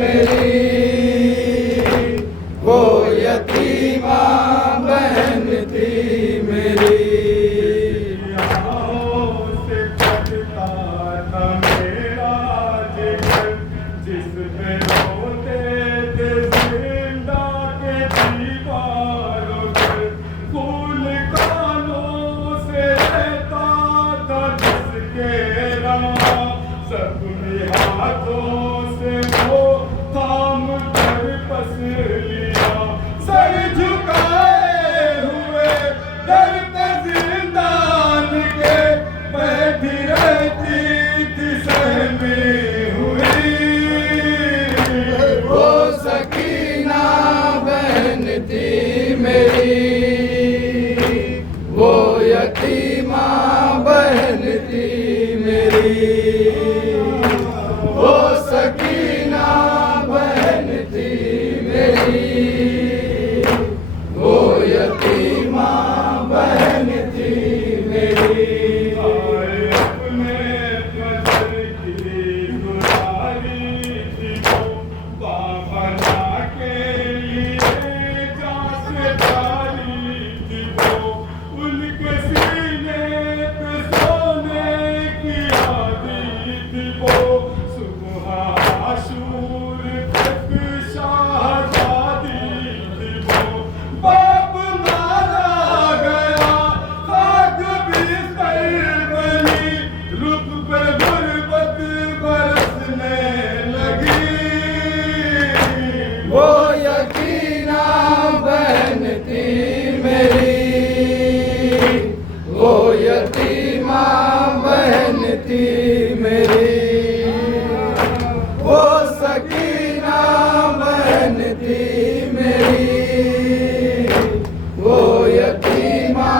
मेरी, वो यतीमा बहन थी मेरी। वो यतीमा बहन थी मेरी, वो सकीना बहन थी मेरी, वो यतीमा बहन थी मेरी। वो यतीमा बहन थी मेरी, वो सकीना बहन थी मेरी, वो यतीमा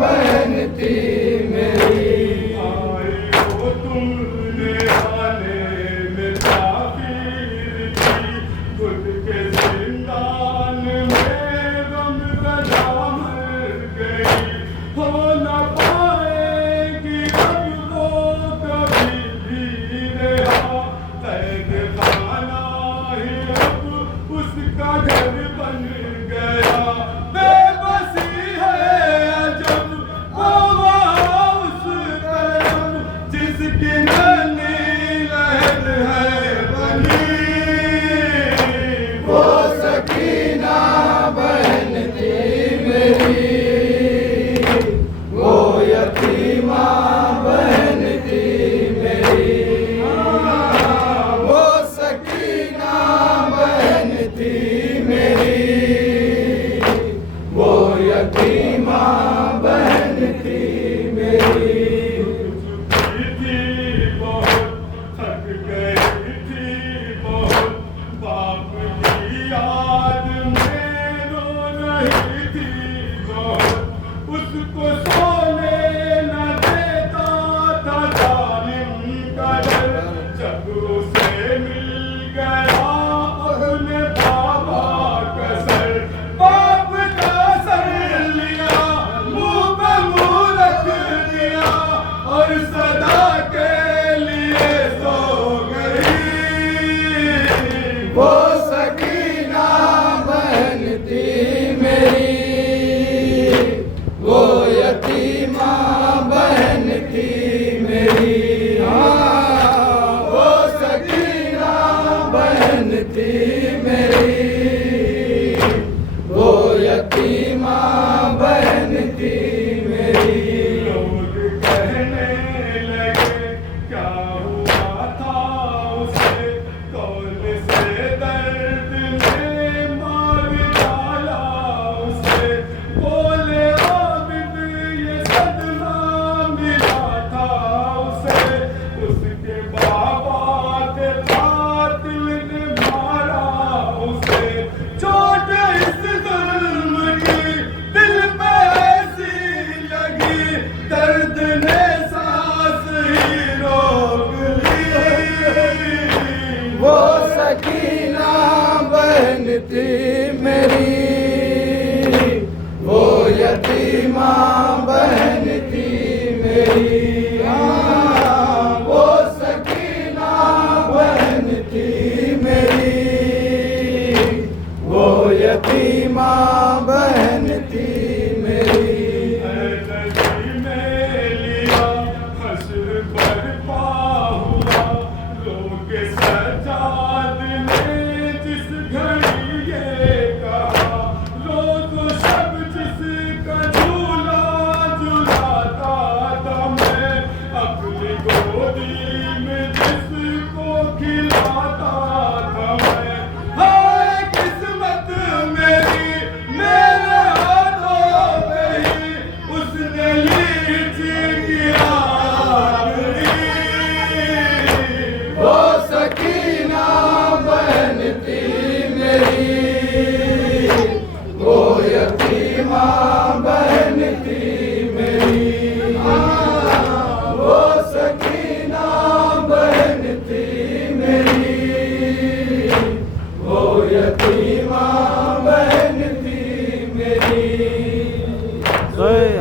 बहन थी मेरी। वो तुमने आने में काफिर थी, खुद के जिंदान में गम रजा मर गई, हो न पाएगी अब वो कभी भी रहा, कैद खाना ही अब उसका घर बन गया। बेबसी है अजब वो वहाँ उस तरफ जिसकी नन्ही लहर है बनी, वो सकीना बहन थी मेरी, वो यतीमा बहन थी मेरी, वो सकीना बहन थी मेरी, वो यतीमा बहन थी मेरी। थी बहुत थक गई थी बहुत, बाप की याद में रो रही थी बहुत, उसको सोने न देता था जालिम कदर, जब उसे मिल गया अपने बाबा का सर, बाप का सर लिया मुंह पे मुंह रख दिया और सदा के लिए सो गई। वो सकीना बहन थी मेरी, वो यतीमा बहन थी मेरी, वो सकीना बहन थी मेरी, वो यतीमा बहन थी मेरी। लोग कहने लगे क्या हुआ था उसे, कौन से दर्द ने मार डाला उसे, बोले आबिद ये सदमा मिला था उसे, उसके बाबा के कातिल ने मारा सती माँ बहन थी मेरी। जय